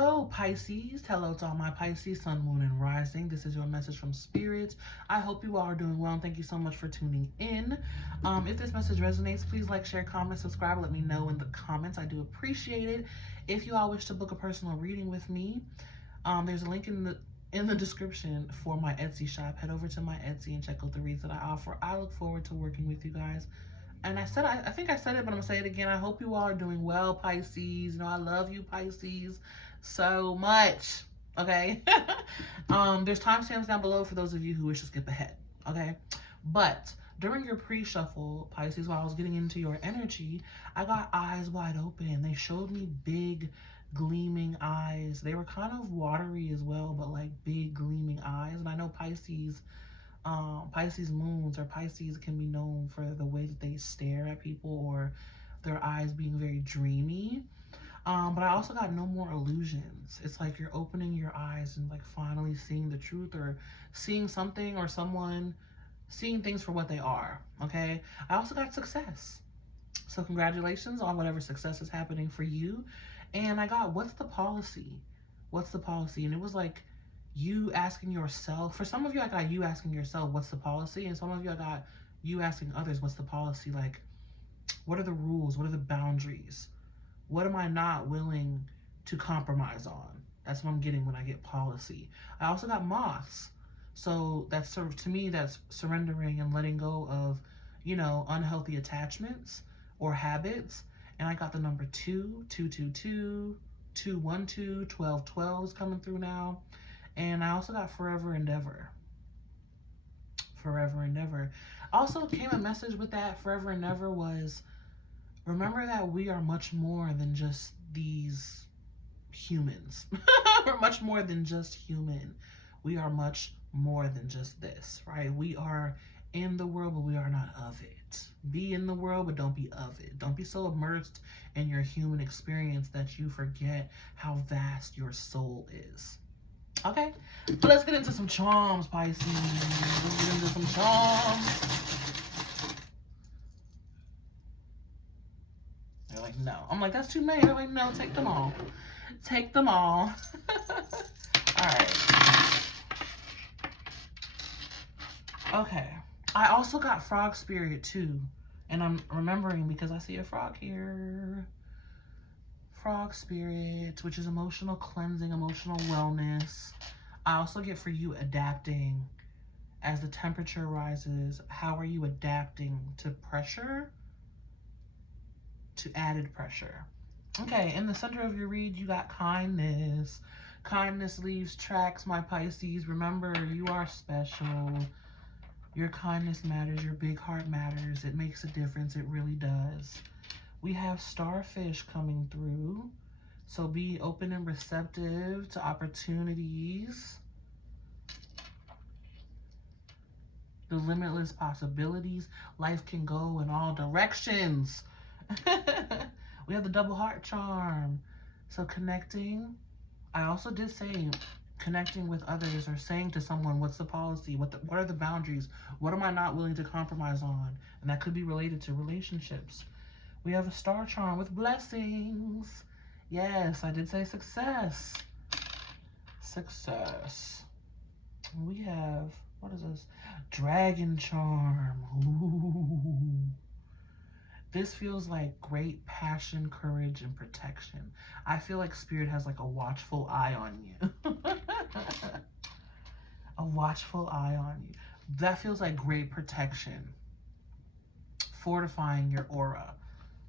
Hello, Pisces. Hello to all my Pisces, Sun, Moon, and Rising. This is your message from Spirit. I hope you all are doing well, and thank you so much for tuning in. If this message resonates, please like, share, comment, subscribe. Let me know in the comments. I do appreciate it. If you all wish to book a personal reading with me, there's a link in the description for my Etsy shop. Head over to my Etsy and check out the reads that I offer. I look forward to working with you guys. And I think I said it, but I'm gonna say it again. I hope you all are doing well, Pisces. You know, I love you, Pisces, so much. Okay. There's timestamps down below for those of you who wish to skip ahead. Okay. But during your pre-shuffle, Pisces, while I was getting into your energy, I got eyes wide open. They showed me big, gleaming eyes. They were kind of watery as well, but like big, gleaming eyes. And I know Pisces moons or Pisces can be known for the way that they stare at people or their eyes being very dreamy. But I also got no more illusions. It's like you're opening your eyes and like finally seeing the truth or seeing something or someone, seeing things for what they are. Okay. I also got success. So congratulations on whatever success is happening for you. And I got, what's the policy? What's the policy? And it was like, you asking yourself, for some of you, I got you asking yourself, what's the policy? And some of you, I got you asking others, what's the policy? Like, what are the rules? What are the boundaries? What am I not willing to compromise on? That's what I'm getting when I get policy. I also got moths. So that's, to me, that's surrendering and letting go of, you know, unhealthy attachments or habits. And I got the number 2, 222, 212, 1212 is coming through now. And I also got Forever Endeavor. Forever Endeavor. Also came a message with that Forever Endeavor was, remember that we are much more than just these humans. We're much more than just human. We are much more than just this, right? We are in the world, but we are not of it. Be in the world, but don't be of it. Don't be so immersed in your human experience that you forget how vast your soul is. Okay, but let's get into some charms, Pisces. Let's get into some charms. They're like, no. I'm like, that's too many. They're like, no, take them all. Take them all. All right. Okay. I also got Frog Spirit, too. And I'm remembering because I see a frog here. Frog Spirit, which is emotional cleansing, emotional wellness. I also get for you adapting as the temperature rises. How are you adapting to pressure, to added pressure? Okay, in the center of your read, you got kindness. Kindness leaves tracks, my Pisces. Remember, you are special. Your kindness matters. Your big heart matters. It makes a difference. It really does. We have starfish coming through. So be open and receptive to opportunities. The limitless possibilities. Life can go in all directions. We have the double heart charm. So connecting. I also did say connecting with others or saying to someone, what's the policy? What are the boundaries? What am I not willing to compromise on? And that could be related to relationships. We have a star charm with blessings. Yes, I did say success. Success. We have, what is this? Dragon charm. Ooh. This feels like great passion, courage, and protection. I feel like Spirit has like a watchful eye on you. A watchful eye on you. That feels like great protection. Fortifying your aura.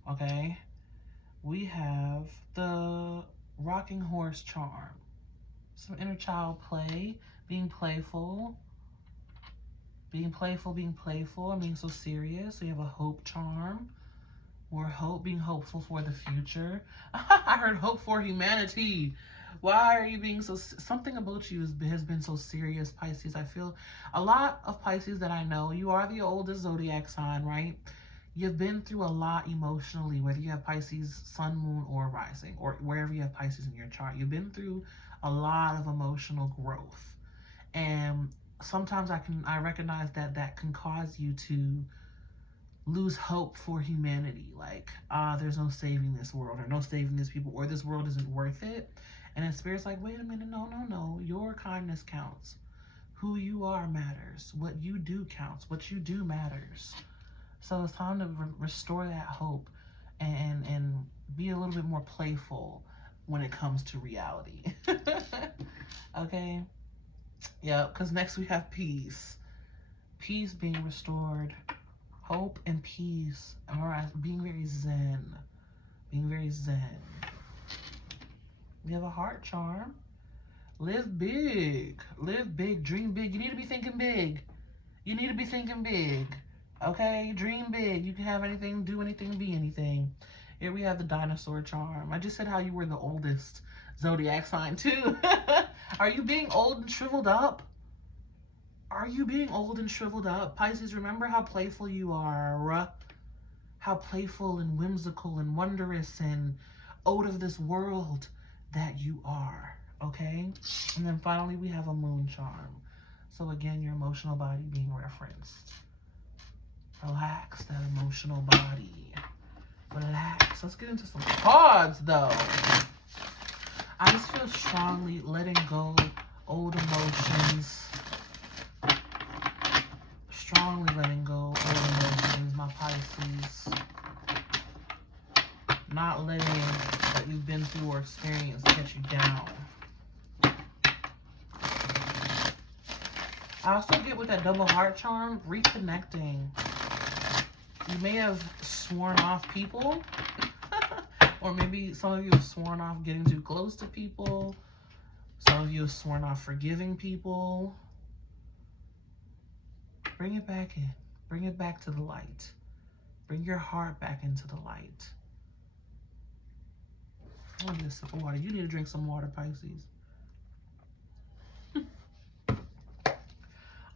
Okay, we have the rocking horse charm. Some inner child play, being playful, and being so serious. We have a hope charm, more hope, being hopeful for the future. I heard hope for humanity. Why are you being so, something about you has been so serious, Pisces. I feel a lot of Pisces that I know, you are the oldest zodiac sign, right? You've been through a lot emotionally, whether you have Pisces, sun, moon, or rising, or wherever you have Pisces in your chart. You've been through a lot of emotional growth. And sometimes I recognize that can cause you to lose hope for humanity. Like, there's no saving this world, or no saving these people, or this world isn't worth it. And then Spirit's like, wait a minute, no. Your kindness counts. Who you are matters. What you do counts. What you do matters. So it's time to restore that hope and be a little bit more playful when it comes to reality. Okay? Yeah, because next we have peace. Peace being restored. Hope and peace. All right, being very zen. Being very zen. We have a heart charm. Live big. Live big. Dream big. You need to be thinking big. You need to be thinking big. Okay? Dream big. You can have anything, do anything, be anything. Here we have the dinosaur charm. I just said how you were the oldest zodiac sign too. Are you being old and shriveled up? Are you being old and shriveled up? Pisces, remember how playful you are. How playful and whimsical and wondrous and out of this world that you are. Okay? And then finally we have a moon charm. So again, your emotional body being referenced. Relax that emotional body. Relax. Let's get into some cards though. I just feel strongly letting go old emotions. Strongly letting go old emotions, my Pisces. Not letting what you've been through or experienced get you down. I also get with that double heart charm, reconnecting. You may have sworn off people. Or maybe some of you have sworn off getting too close to people. Some of you have sworn off forgiving people. Bring it back in. Bring it back to the light. Bring your heart back into the light. I need a sip of water. You need to drink some water, Pisces.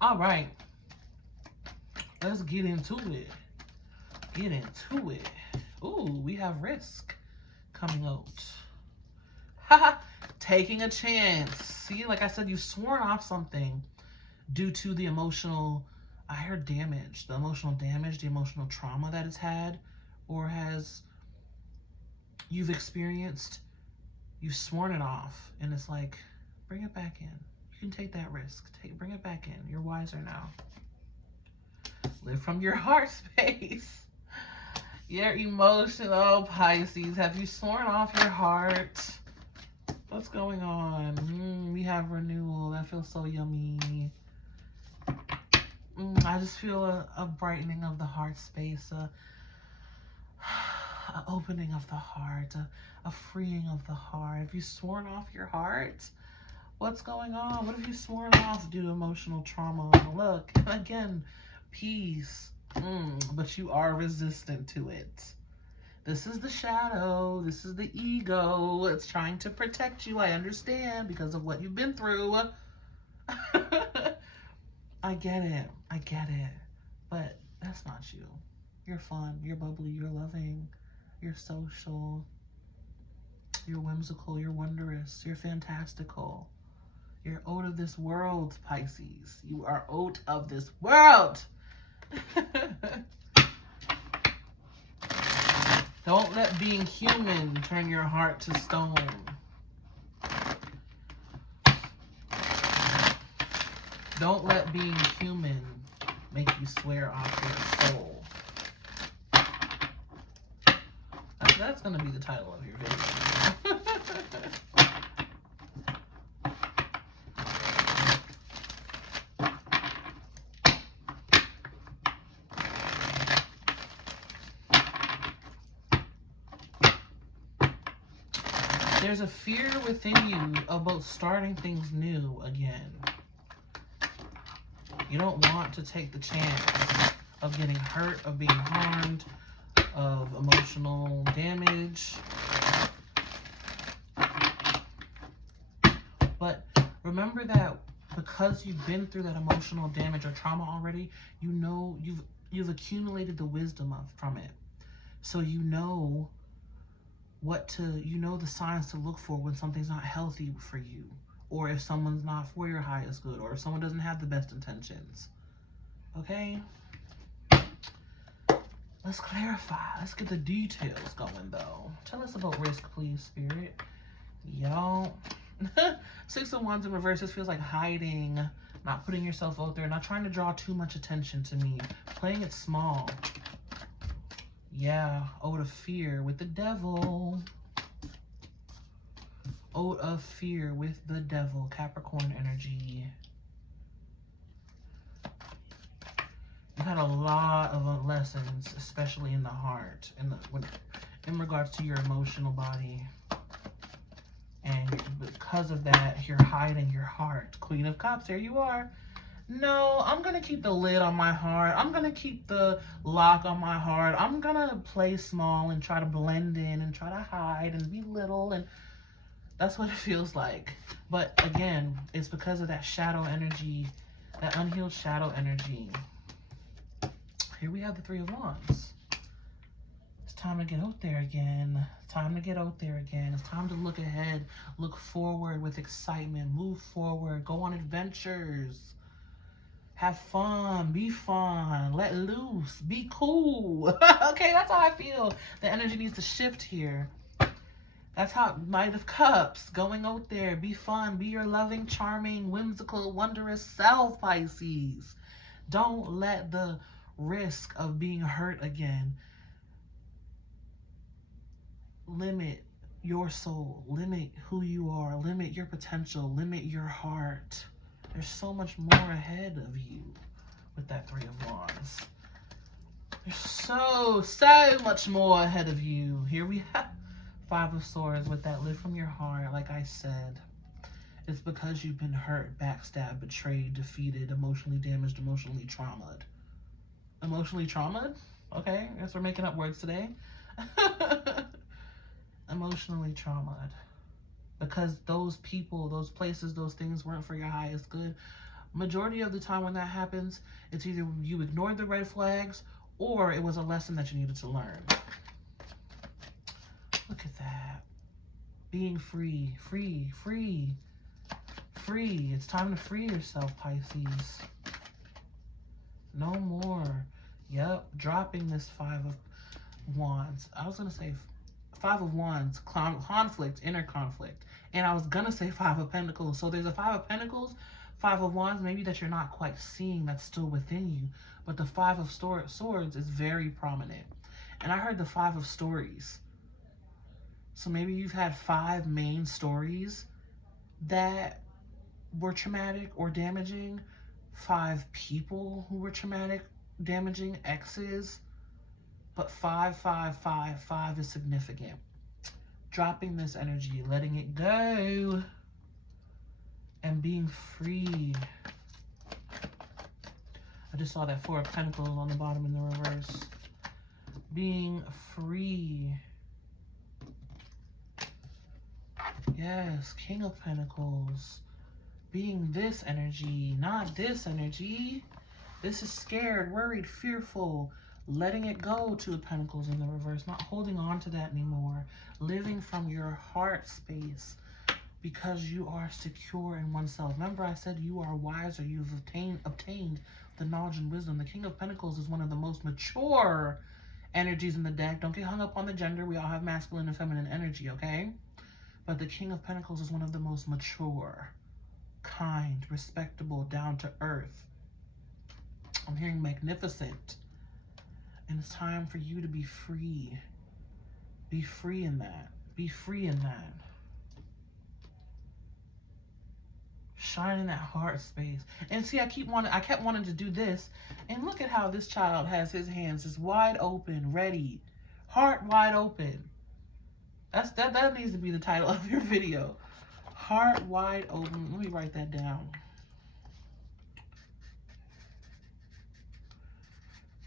All right. Let's get into it. Get into it. Ooh, we have risk coming out. Haha, taking a chance. See, like I said, you've sworn off something due to the emotional, I heard damage, the emotional damage, the emotional trauma that it's had or you've experienced. You've sworn it off and it's like, bring it back in. You can take that risk. Bring it back in. You're wiser now. Live from your heart space. Your emotional Pisces. Have you sworn off your heart? What's going on? We have renewal. That feels so yummy. I just feel a brightening of the heart space. A opening of the heart. A freeing of the heart. Have you sworn off your heart? What's going on? What have you sworn off due to emotional trauma? Look, again, peace. But you are resistant to it. This is the shadow. This is the ego. It's trying to protect you. I understand because of what you've been through. I get it. I get it. But that's not you. You're fun. You're bubbly. You're loving. You're social. You're whimsical. You're wondrous. You're fantastical. You're out of this world, Pisces. You are out of this world. Don't let being human turn your heart to stone. Don't let being human make you swear off your soul. That's going to be the title of your video. There's a fear within you about starting things new again. You don't want to take the chance of getting hurt, of being harmed, of emotional damage. But remember that because you've been through that emotional damage or trauma already, you know you've accumulated the wisdom from it. So you know the signs to look for when something's not healthy for you, or if someone's not for your highest good, or if someone doesn't have the best intentions. Okay? Let's clarify. Let's get the details going, though. Tell us about risk, please, Spirit. Y'all, Six of Wands in reverse. This feels like hiding, not putting yourself out there, not trying to draw too much attention to me. Playing it small. Yeah, Ode of Fear with the Devil. Ode of Fear with the Devil. Capricorn energy. You had a lot of lessons, especially in the heart, in regards to your emotional body. And because of that, you're hiding your heart. Queen of Cups, there you are. No, I'm going to keep the lid on my heart. I'm going to keep the lock on my heart. I'm going to play small and try to blend in and try to hide and be little. And that's what it feels like. But again, it's because of that shadow energy, that unhealed shadow energy. Here we have the Three of Wands. It's time to get out there again. It's time to get out there again. It's time to look ahead, look forward with excitement, move forward, go on adventures, have fun, let loose, be cool. Okay, that's how I feel. The energy needs to shift here. That's how Knight of Cups, going out there, be fun, be your loving, charming, whimsical, wondrous self, Pisces. Don't let the risk of being hurt again limit your soul, limit who you are, limit your potential, limit your heart. There's so much more ahead of you with that Three of Wands. There's so much more ahead of you. Here we have Five of Swords with that lift from your heart. Like I said, it's because you've been hurt, backstabbed, betrayed, defeated, emotionally damaged, emotionally traumatized. Emotionally traumatized? Okay, I guess we're making up words today. Emotionally traumatized. Because those people, those places, those things weren't for your highest good. Majority of the time when that happens, it's either you ignored the red flags or it was a lesson that you needed to learn. Look at that. Being free, free, free, free. It's time to free yourself, Pisces. No more. Yep, dropping this Five of Wands. I was going to say Five of Wands, conflict, inner conflict. And I was going to say Five of Pentacles. So there's a Five of Pentacles, Five of Wands, maybe that you're not quite seeing, that's still within you. But the Five of Swords is very prominent. And I heard the Five of Stories. So maybe you've had 5 main stories that were traumatic or damaging. 5 people who were traumatic, damaging, exes. But 5, 5, 5, 5 is significant. Dropping this energy, letting it go, and being free. I just saw that Four of Pentacles on the bottom in the reverse. Being free. Yes, King of Pentacles. Being this energy, not this energy. This is scared, worried, fearful. Letting it go, Two of Pentacles in the reverse. Not holding on to that anymore. Living from your heart space. Because you are secure in oneself. Remember I said you are wiser. You've obtained the knowledge and wisdom. The King of Pentacles is one of the most mature energies in the deck. Don't get hung up on the gender. We all have masculine and feminine energy, okay? But the King of Pentacles is one of the most mature, kind, respectable, down to earth. I'm hearing magnificent. And it's time for you to be free. Be free in that. Be free in that. Shine in that heart space. And see, I kept wanting to do this. And look at how this child has his hands just wide open, ready. Heart wide open. That needs to be the title of your video. Heart wide open. Let me write that down.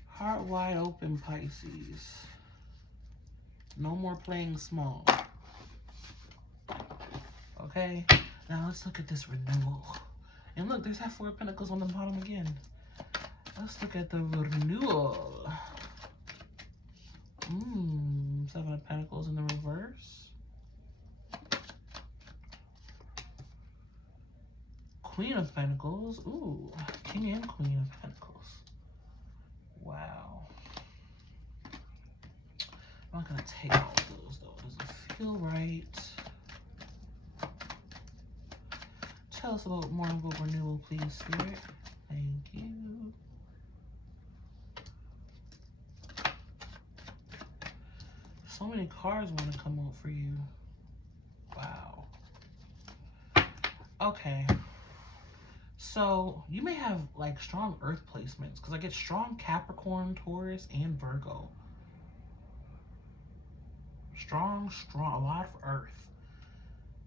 Heart wide open, Pisces. No more playing small. Okay? Now let's look at this renewal. And look, there's that Four of Pentacles on the bottom again. Let's look at the renewal. Seven of Pentacles in the reverse. Queen of Pentacles. Ooh, King and Queen of Pentacles. Wow. I'm not going to take all of those, though. It doesn't feel right. tell us about more about renewal, please, Spirit. Thank you. So many cards want to come out for you. Wow. Okay. So you may have like strong earth placements because I get strong Capricorn, Taurus, and Virgo. Strong, a lot of earth.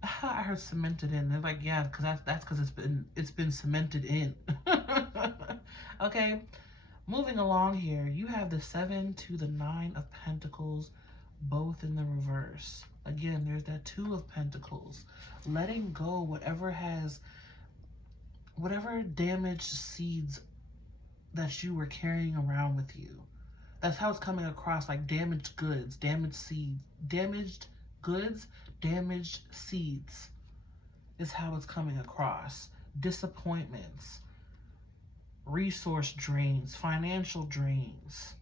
I heard cemented in. They're like, yeah, because that's because it's been cemented in. Okay, moving along here, you have the 7 to the 9 of Pentacles, both in the reverse. Again, there's that 2 of Pentacles. Letting go whatever damaged seeds that you were carrying around with you. That's how it's coming across, like damaged goods, damaged seeds, damaged goods, damaged seeds is how it's coming across. Disappointments, resource drains, financial drains.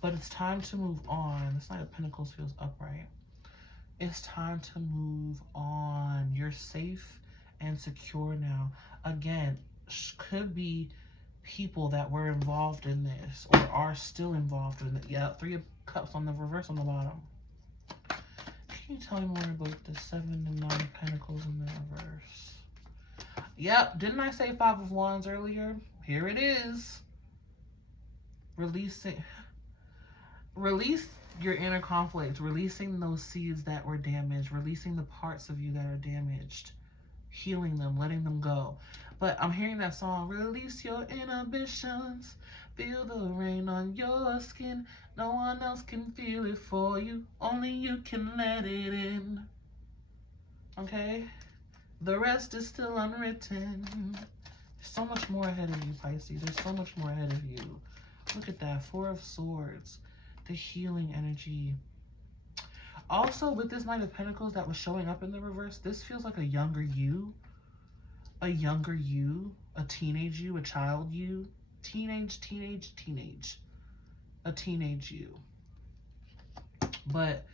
But it's time to move on. This Knight of Pentacles feels upright. It's time to move on. You're safe and secure now. Again, could be people that were involved in this or are still involved in it. Yeah, 3 of Cups on the reverse on the bottom. Can you tell me more about the 7 and 9 of Pentacles in the reverse? Yep, didn't I say 5 of Wands earlier? Here it is. Release your inner conflict, releasing those seeds that were damaged, releasing the parts of you that are damaged, healing them, letting them go. But I'm hearing that song, release your inhibitions, feel the rain on your skin. No one else can feel it for you, only you can let it in. Okay? The rest is still unwritten. There's so much more ahead of you, Pisces. There's so much more ahead of you. Look at that, 4 of Swords, the healing energy. Also, with this Knight of Pentacles that was showing up in the reverse, this feels like a younger you. A younger you, a teenage you, a child you, teenage, a teenage you. But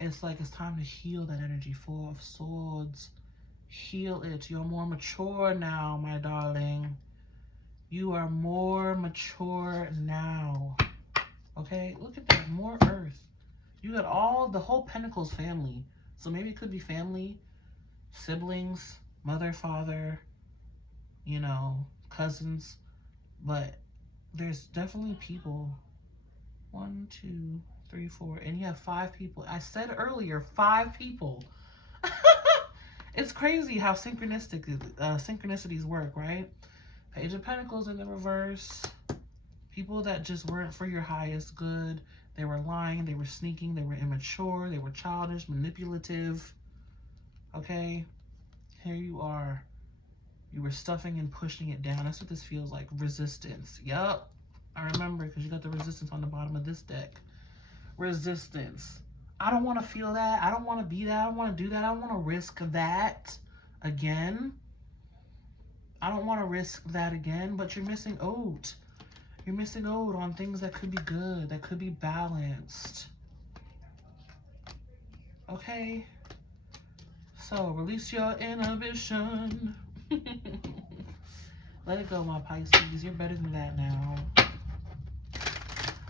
it's like it's time to heal that energy. 4 of Swords, heal it. You're more mature now, my darling. You are more mature now. Okay, look at that, more earth. You got the whole Pentacles family. So maybe it could be family, siblings, mother, father, you know, cousins. But there's definitely people. 1, 2, 3, 4. And you have 5 people. I said earlier, 5 people. It's crazy how synchronicities work, right? Page of Pentacles in the reverse. People that just weren't for your highest good. They were lying, they were sneaking, they were immature, they were childish, manipulative. Okay? Here you are. You were stuffing and pushing it down. That's what this feels like. Resistance. Yup. I remember because you got the resistance on the bottom of this deck. Resistance. I don't want to feel that. I don't want to be that. I don't want to do that. I don't want to risk that again. I don't want to risk that again. But you're missing out. You're missing out on things that could be good, that could be balanced. Okay? So, release your inhibition. Let it go, my Pisces. You're better than that now.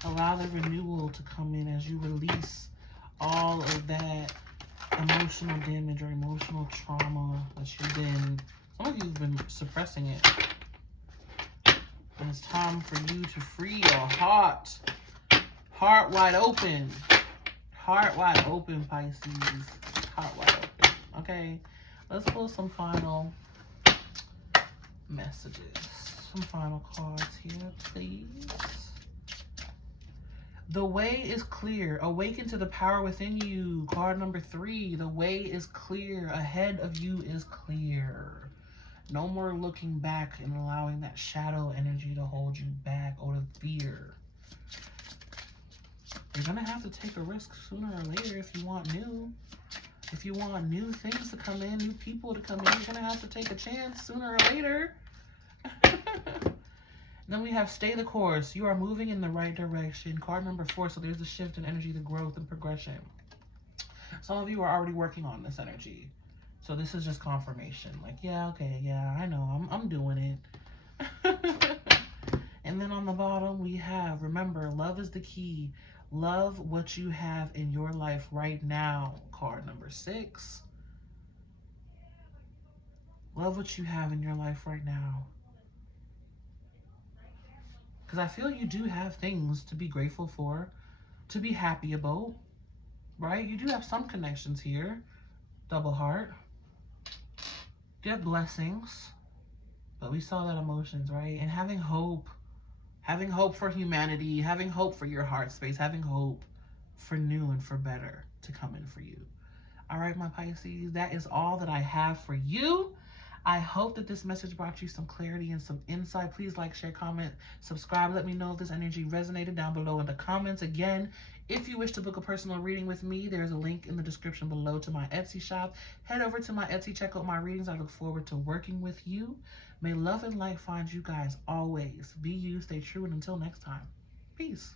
Allow the renewal to come in as you release all of that emotional damage or emotional trauma that you've been, some of you have been suppressing it. And it's time for you to free your heart. Heart wide open. Heart wide open, Pisces. Heart wide open. Okay, let's pull some final messages. Some final cards here, please. The way is clear. Awaken to the power within you. Card number 3. The way is clear. Ahead of you is clear. No more looking back and allowing that shadow energy to hold you back out of fear. You're going to have to take a risk sooner or later if you want new. If you want new things to come in, new people to come in, you're going to have to take a chance sooner or later. Then we have stay the course. You are moving in the right direction. Card number 4. So there's a shift in energy, the growth and progression. Some of you are already working on this energy. So this is just confirmation. Like, yeah, okay, yeah, I know, I'm doing it. And then on the bottom we have, remember, love is the key. Love what you have in your life right now. Card number 6. Love what you have in your life right now. Because I feel you do have things to be grateful for, to be happy about, right? You do have some connections here. Double heart. You have blessings. But we saw that emotions, right? And having hope for humanity, having hope for your heart space, having hope for new and for better to come in for you. All right, my Pisces, that is all that I have for you. I hope that this message brought you some clarity and some insight. Please like, share, comment, subscribe. Let me know if this energy resonated down below in the comments. Again, if you wish to book a personal reading with me, there's a link in the description below to my Etsy shop. Head over to my Etsy, check out my readings. I look forward to working with you. May love and light find you guys always. Be you, stay true, and until next time, peace.